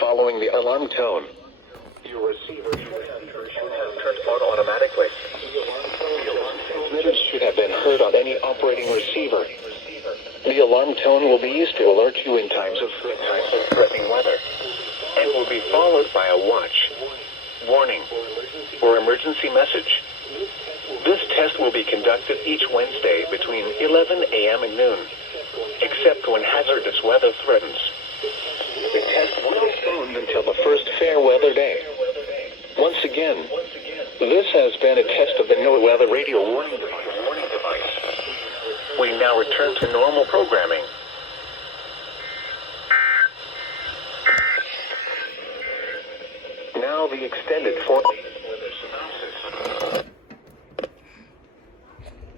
Following the alarm tone, your receiver should have turned on automatically. The alarm transmitters should have been heard on any operating receiver. The alarm tone will be used to alert you in times of threatening weather, and will be followed by a watch, warning, or emergency message. This test will be conducted each Wednesday between 11 a.m. and noon, except when hazardous weather threatens. The test will be postponed until the first fair weather day. Once again, this has been a test of the no-weather radio warning device. We now return to normal programming. Now the extended form.